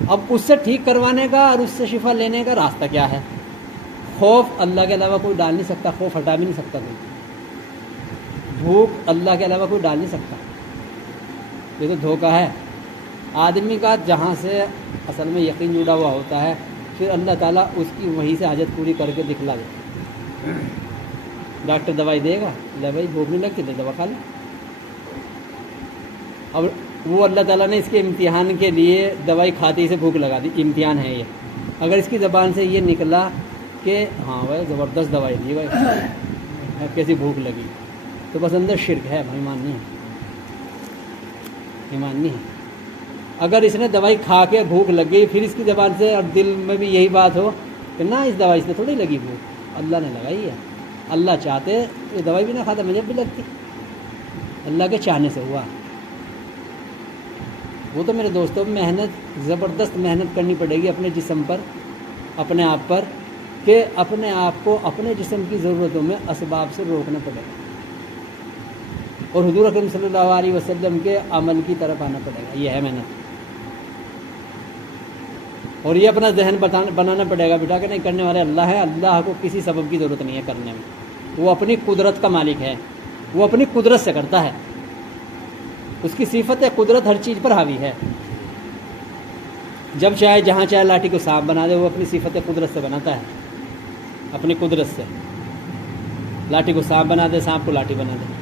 اب اس سے ٹھیک کروانے کا اور اس سے شفا لینے کا راستہ کیا ہے؟ خوف اللہ کے علاوہ کوئی ڈال نہیں سکتا، خوف ہٹا بھی نہیں سکتا کوئی، بھوک اللہ کے علاوہ کوئی ڈال نہیں سکتا، یہ تو دھوکہ ہے آدمی کا جہاں سے اصل میں یقین جڑا ہوا ہوتا ہے، پھر اللہ تعالیٰ اس کی وہیں سے حاجت پوری کر کے دکھلا دے۔ ڈاکٹر دوائی دے گا، لے بھائی بھوک نہیں لگتی، دوا کھا لے۔ اب وہ اللہ تعالیٰ نے اس کے امتحان کے لیے دوائی کھاتے ہی سے بھوک لگا دی، امتحان ہے یہ۔ اگر اس کی زبان سے یہ نکلا کہ ہاں بھائی زبردست دوائی دی بھائی، اب کیسی بھوک لگی، تو بس اندر شرک ہے، ایمان نہیں ہے، ایمان نہیں ہے۔ اگر اس نے دوائی کھا کے بھوک لگ گئی، پھر اس کی زبان سے اور دل میں بھی یہی بات ہو کہ نہ اس دوائی سے تھوڑی لگی بھوک، اللہ نے لگائی ہے، اللہ چاہتے یہ دوائی بھی نہ کھاتا مجھے بھی لگتی، اللہ کے چاہنے سے ہوا۔ وہ تو میرے دوستوں محنت، زبردست محنت کرنی پڑے گی اپنے جسم پر، اپنے آپ پر، کہ اپنے آپ کو اپنے جسم کی ضرورتوں میں اسباب سے روکنا پڑے گا، اور حضور اکرم صلی اللہ علیہ وسلم کے عمل کی طرف آنا پڑے گا، یہ ہے محنت۔ اور یہ اپنا ذہن بنانا پڑے گا بیٹا کہ نہیں، کرنے والے اللہ ہے، اللہ کو کسی سبب کی ضرورت نہیں ہے کرنے میں، وہ اپنی قدرت کا مالک ہے، وہ اپنی قدرت سے کرتا ہے، اس کی صفت قدرت ہر چیز پر حاوی ہے۔ جب چاہے جہاں چاہے لاٹھی کو سانپ بنا دے، وہ اپنی صفت قدرت سے بناتا ہے، اپنی قدرت سے۔ لاٹھی کو سانپ بنا دے، سانپ کو لاٹھی بنا دے،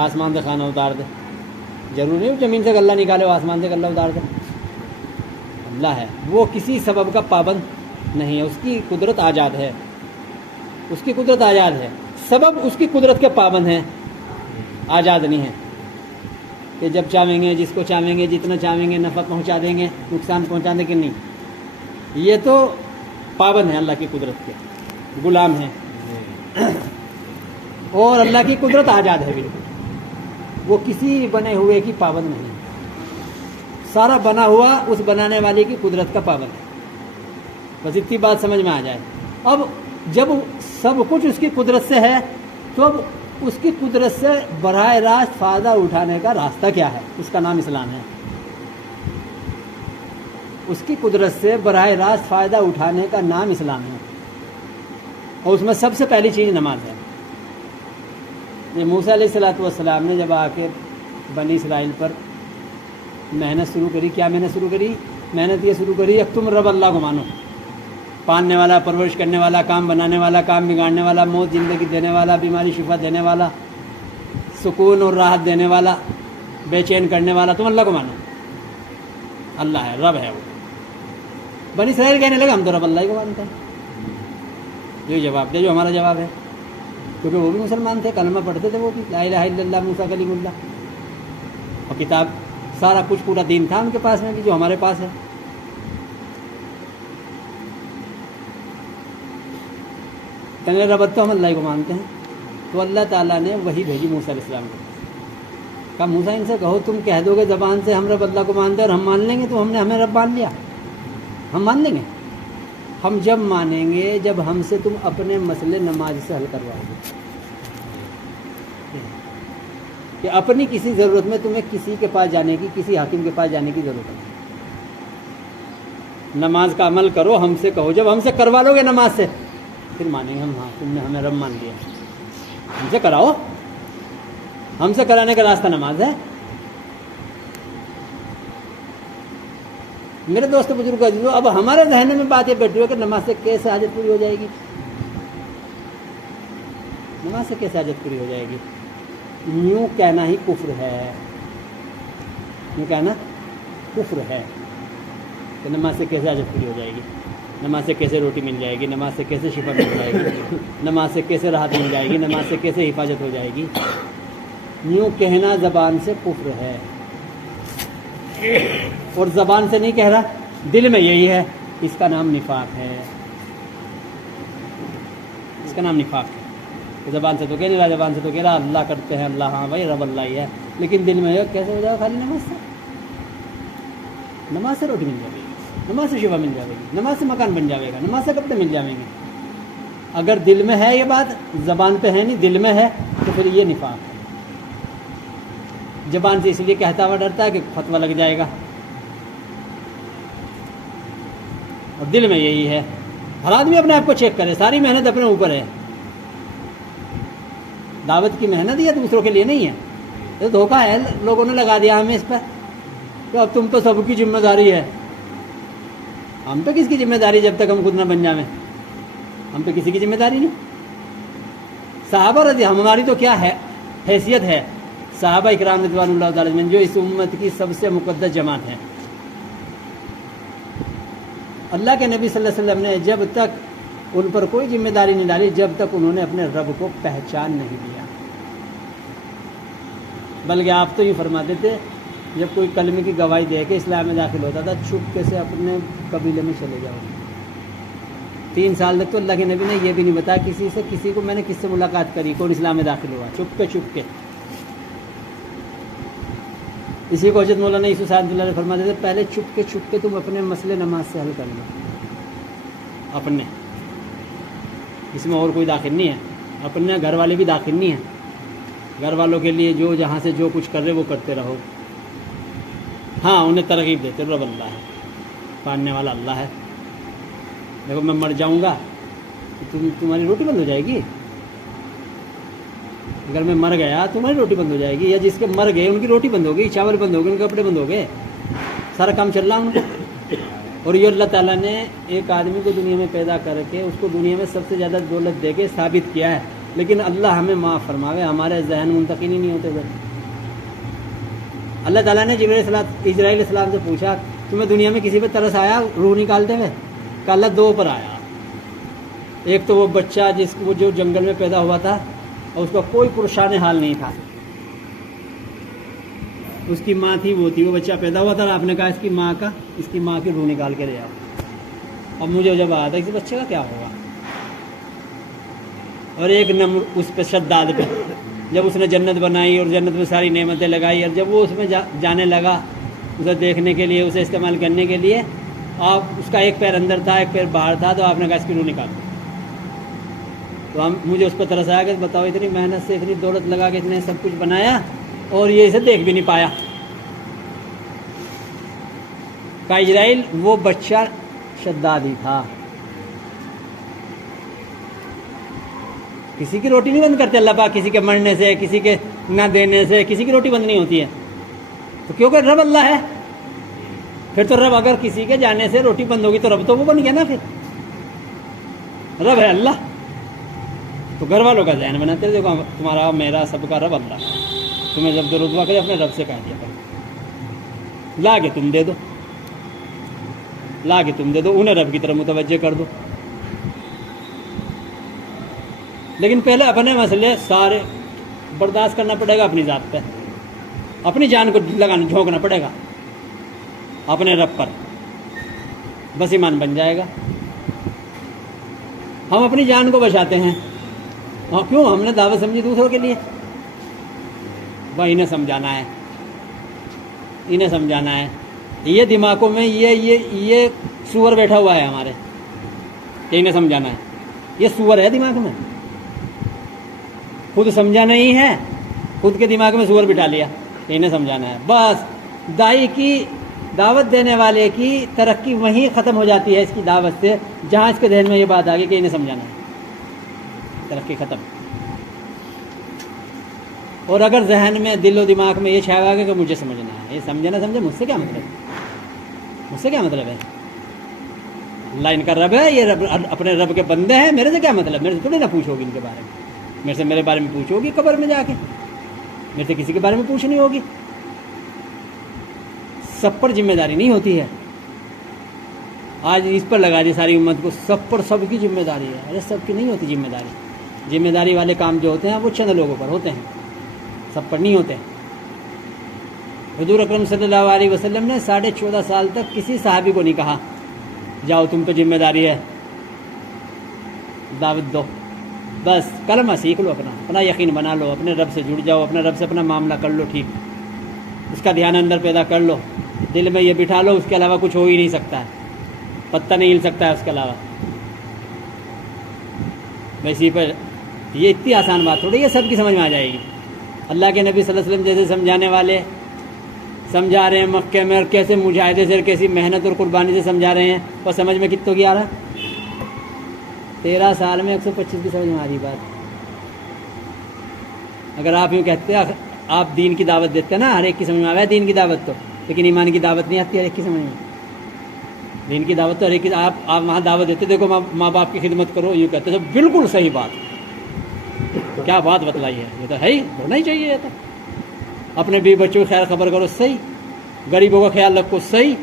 آسمان سے کھانا اتار دے، ضروری نہیں زمین سے غلہ نکالے وہ آسمان سے غلہ اتار دے، اللہ ہے، وہ کسی سبب کا پابند نہیں ہے، اس کی قدرت آزاد ہے، اس کی قدرت آزاد ہے، سبب اس کی قدرت کے پابند ہیں، آزاد نہیں ہے کہ جب چاہیں گے، جس کو چاہیں گے، جتنا چاہیں گے نفع پہنچا دیں گے، نقصان پہنچا دیں گے، نہیں، یہ تو پابند ہے اللہ کی قدرت کے، غلام ہیں، اور اللہ کی قدرت آزاد ہے بالکل، وہ کسی بنے ہوئے کی پابند نہیں، سارا بنا ہوا اس بنانے والے کی قدرت کا پابند ہے، بس اتنی بات سمجھ میں آ جائے۔ اب جب سب کچھ اس کی قدرت سے ہے، تو اب اس کی قدرت سے براہ راست فائدہ اٹھانے کا راستہ کیا ہے؟ اس کا نام اسلام ہے۔ اس کی قدرت سے براہ راست فائدہ اٹھانے کا نام اسلام ہے، اور اس میں سب سے پہلی چیز نماز ہے۔ یہ موسیٰ علیہ السلام نے جب آ کے بنی اسرائیل پر محنت شروع کری، کیا محنت شروع کری؟ محنت یہ شروع کری کہ تم رب اللہ کو مانو، پالنے والا، پرورش کرنے والا، کام بنانے والا، کام بگاڑنے والا، موت زندگی دینے والا، بیماری شفا دینے والا، سکون اور راحت دینے والا، بے چین کرنے والا، تم اللہ کو مانو، اللہ ہے، رب ہے وہ۔ بنی اسرائیل کہنے لگا ہم تو رب اللہ ہی کو مانتے ہیں، یہ جواب دے جو ہمارا جواب ہے، کیونکہ وہ بھی مسلمان تھے، کلمہ پڑھتے تھے، وہ بھی لا الہ الا اللہ موسیٰ کلیم اللہ، اور کتاب سارا کچھ پورا دین تھا ان کے پاس میں بھی جو ہمارے پاس ہے۔ کہنے رب تو ہم اللہ کو مانتے ہیں، تو اللہ تعالیٰ نے وہی بھیجی موسیٰ علیہ السلام کو، کہا موسیٰ ان سے کہو تم کہہ دو گے زبان سے ہم رب اللہ کو مانتے ہیں اور ہم مان لیں گے، تو ہم نے ہمیں رب مان لیا، ہم مان لیں گے، ہم جب مانیں گے جب ہم سے تم اپنے مسئلے نماز سے حل کرواؤ گے، کہ اپنی کسی ضرورت میں تمہیں کسی کے پاس جانے کی، کسی حاکم کے پاس جانے کی ضرورت نہیں، نماز کا عمل کرو، ہم سے کہو، جب ہم سے کروا لو گے نماز سے پھر مانیں گے ہم، ہاں تم نے ہمیں رب مان لیا، ہم سے کراؤ، ہم سے کرانے کا راستہ نماز ہے۔ میرے دوست بزرگ عزیزو، اب ہمارے ذہن میں بات یہ بیٹھی ہو کہ نماز سے کیسے حاجت پوری ہو جائے گی، نماز سے کیسے حاجت پوری ہو جائے گی؟ یوں کہنا ہی کفر ہے، یوں کہنا کفر ہے کہ نماز سے کیسے حاجت پوری ہو جائے گی، نماز سے کیسے روٹی مل جائے گی، نماز سے کیسے شفا مل جائے گی، نماز سے کیسے راحت مل جائے گی، نماز سے کیسے حفاظت ہو جائے گی، یوں کہنا زبان سے کفر ہے، اور زبان سے نہیں کہہ رہا، دل میں یہی ہے، اس کا نام نفاق ہے، اس کا نام نفاق ہے۔ زبان سے تو کہہ نہیں رہا، زبان سے تو کہہ رہا اللہ کرتے ہیں، اللہ ہاں بھائی رب اللہ ہی ہے، لیکن دل میں یہ کیسے ہو جائے گا؟ خالی نماز سے، نماز سے روٹی مل جائے گی، نماز سے شفا مل جائے گی، نماز سے مکان بن جائے گا، نماز سے کپڑے مل جائیں گے۔ اگر دل میں ہے یہ بات، زبان پہ ہے نہیں، دل میں ہے، تو پھر یہ نفاق ہے۔ زبان سے اس لیے کہتا ہوا ڈرتا ہے کہ فتویٰ لگ جائے گا، اور دل میں یہی ہے. ہر آدمی اپنے آپ کو چیک کرے, ساری محنت اپنے اوپر ہے. دعوت کی محنت یہ دوسروں کے لیے نہیں ہے. یہ دھوکہ ہے, لوگوں نے لگا دیا ہمیں اس پر کہ اب تم تو سب کی ذمہ داری ہے. ہم پہ کس کی ذمہ داری جب تک ہم خود نہ بن جائیں؟ ہم پہ کسی کی ذمہ داری نہیں. صحابہ رضی ہماری تو کیا ہے حیثیت ہے, صحابہ اکرام رضوان اللہ تعالی عنہم جو اس امت کی سب سے مقدس جماعت ہے. اللہ کے نبی صلی اللہ علیہ وسلم نے جب تک ان پر کوئی ذمہ داری نہیں ڈالی جب تک انہوں نے اپنے رب کو پہچان نہیں دیا. بلکہ آپ تو یہ فرماتے تھے جب کوئی کلمے کی گواہی دے کے اسلام میں داخل ہوتا تھا چھپکے سے اپنے قبیلے میں چلے جاؤ. 3 سال تک تو اللہ کے نبی نے یہ بھی نہیں بتایا کسی کو میں نے کس سے ملاقات کری, کون اسلام میں داخل ہوا, چھپ کے. اسی کو حضرت مولانا یوسف صاحب اللہ علیہ فرماتے تھے پہلے چھپ کے تم اپنے مسئلے نماز سے حل کر لو. اپنے اس میں اور کوئی داخل نہیں ہے, اپنے گھر والے بھی داخل نہیں ہیں. گھر والوں کے لیے جو جہاں سے جو کچھ کر رہے وہ کرتے رہو. ہاں انہیں ترغیب دیتے رب اللہ ہے, پالنے والا اللہ ہے. دیکھو میں مر جاؤں گا تو تمہاری روٹی بند ہو جائے گی. اگر میں مر گیا تمہاری روٹی بند ہو جائے گی, یا جس کے مر گئے ان کی روٹی بند ہو گئی, چاول بند ہو گئے, ان کے کپڑے بند ہو گئے, سارا کام چل رہا ان کو. اور یہ اللہ تعالیٰ نے ایک آدمی کو دنیا میں پیدا کر کے اس کو دنیا میں سب سے زیادہ دولت دے کے ثابت کیا ہے. لیکن اللہ ہمیں معاف فرماوے, ہمارے ذہن منتقل ہی نہیں ہوتے گئے. اللہ تعالیٰ نے اسرائیل علیہ السلام سے پوچھا تمہیں دنیا میں کسی پہ ترس آیا روح نکالتے ہوئے؟ کہ اللہ 2 پر آیا. ایک تو وہ بچہ وہ جو جنگل میں پیدا ہوا تھا اور اس کا کوئی پرشان حال نہیں تھا. اس کی ماں تھی وہ بچہ پیدا ہوا تھا اور آپ نے کہا اس کی ماں کی روح نکال کے لے آؤ. اب مجھے جب آیا تھا اس بچے کا کیا ہوگا. اور ایک نمبر اس پہ شداد پہ جب اس نے جنت بنائی اور جنت میں ساری نعمتیں لگائی, اور جب وہ اس میں جانے لگا اسے دیکھنے کے لیے, اسے استعمال کرنے کے لیے, آپ اس کا ایک پیر اندر تھا ایک پیر باہر تھا, تو آپ نے کہا اس کی روح نکال دو. تو مجھے اس پہ ترس آیا کہ بتاؤ اتنی محنت سے اتنی دولت لگا کے اتنے سب کچھ بنایا اور یہ اسے دیکھ بھی نہیں پایا. کا اسرائیل وہ بچہ شداد ہی تھا. کسی کی روٹی نہیں بند کرتے اللہ پاک, کسی کے مرنے سے, کسی کے نہ دینے سے کسی کی روٹی بند نہیں ہوتی ہے. تو کیونکہ رب اللہ ہے. پھر تو رب اگر کسی کے جانے سے روٹی بند ہوگی تو رب تو وہ بن گیا نا. پھر رب ہے اللہ. تو گھر والوں کا ذہن بناتے ہیں دیکھو تمہارا میرا سب کا رب اللہ. تمہیں جب ضرورت ہوا کرے اپنے رب سے کہہ دیا کرو, لا کے تم دے دو, انہیں رب کی طرف متوجہ کر دو. لیکن پہلے اپنے مسئلے سارے برداشت کرنا پڑے گا, اپنی ذات پہ اپنی جان کو جھونکنا پڑے گا اپنے رب پر, بس ایمان بن جائے گا. ہم اپنی جان کو بچاتے ہیں, ہاں کیوں؟ ہم نے دعوت سمجھی دوسروں کے لیے. بھائی انہیں سمجھانا ہے. یہ دماغوں میں یہ سور بیٹھا ہوا ہے ہمارے, کہ انہیں سمجھانا ہے. یہ سور ہے دماغ میں, خود سمجھا نہیں ہے, خود کے دماغ میں سور بٹھا لیا کہ انہیں سمجھانا ہے. بس دائی کی دعوت دینے والے کی ترقی وہیں ختم ہو جاتی ہے اس کی دعوت سے, جہاں اس کے ذہن میں یہ بات آ گئی کہ انہیں سمجھانا ہے, ترقی ختم. اور اگر ذہن میں دل و دماغ میں یہ چھایا ہوا کہ مجھے سمجھنا ہے, یہ سمجھے نہ سمجھے مجھ سے کیا مطلب ہے؟ اللہ ان کا رب ہے, یہ رب اپنے رب کے بندے ہیں, میرے سے کیا مطلب؟ میرے سے تھوڑی نہ پوچھو گی ان کے بارے میں, میرے بارے میں پوچھو گی قبر میں جا کے, میرے سے کسی کے بارے میں پوچھنی ہوگی. سب پر ذمہ داری نہیں ہوتی ہے. آج اس پر لگا دی ساری امت کو, سب پر سب کی ذمہ داری ہے. ارے سب کی نہیں ہوتی ذمہ داری. ذمہ داری والے کام جو ہوتے ہیں وہ چند لوگوں پر ہوتے ہیں, سب پر نہیں ہوتے. حضور اکرم صلی اللہ علیہ وسلم نے 14.5 سال تک کسی صحابی کو نہیں کہا جاؤ تم پہ ذمہ داری ہے دعوت دو. بس کلمہ سیکھ لو, اپنا یقین بنا لو, اپنے رب سے جڑ جاؤ, اپنے رب سے اپنا معاملہ کر لو ٹھیک, اس کا دھیان اندر پیدا کر لو, دل میں یہ بٹھا لو, اس کے علاوہ کچھ ہو ہی نہیں سکتا ہے, پتہ نہیں ہل سکتا ہے اس کے علاوہ. ویسی پر یہ اتنی آسان بات تھوڑی, یہ سب کی سمجھ میں آ جائے گی. اللہ کے نبی صلی اللہ علیہ وسلم جیسے سمجھانے والے سمجھا رہے ہیں مکے میں، اور کیسے مجاہدے سے، کیسی محنت اور قربانی سے سمجھا رہے ہیں، اور سمجھ میں کتوں کی آ رہا؟ 13 سال میں 125 کی سمجھ میں آ رہی بات۔ اگر آپ یوں کہتے ہیں، آپ دین کی دعوت دیتے ہیں نا، ہر ایک کی سمجھ میں آ ہے دین کی دعوت تو، لیکن ایمان کی دعوت نہیں آتی ہر ایک کی سمجھ میں۔ دین کی دعوت تو ہر ایک کی، آپ وہاں دعوت دیتے، دیکھو ماں باپ کی خدمت کرو، یوں کہتے تو بالکل صحیح بات، کیا بات بتلائی ہے، یہ تو ہے ہی، ہونا ہی چاہیے یہ تو۔ اپنے بیوی بچوں کی خیر خبر کرو، صحیح۔ غریبوں کا خیال رکھو، صحیح۔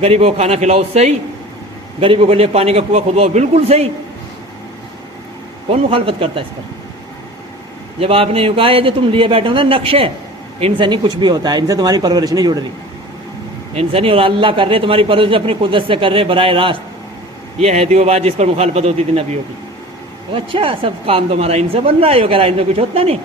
غریبوں کو کھانا کھلاؤ، صحیح۔ غریبوں کے لیے پانی کا کنواں کھدواؤ، بالکل صحیح۔ کون مخالفت کرتا ہے اس پر؟ جب آپ نے یوں کہا ہے جو تم لیے بیٹھے ہو نا نقشے، ان سے نہیں کچھ بھی ہوتا ہے، ان سے تمہاری پرورش نہیں جڑ رہی، ان سے نہیں، اور اللہ کر رہے تمہاری پرورش اپنی قدرت سے کر رہے براہ راست۔ یہ ہے وہ بات جس پر مخالفت ہوتی تھی نبیوں کی۔ اچھا سب کام تمہارا ان سے بن رہا ہے، وغیرہ ان سے کچھ ہوتا نہیں۔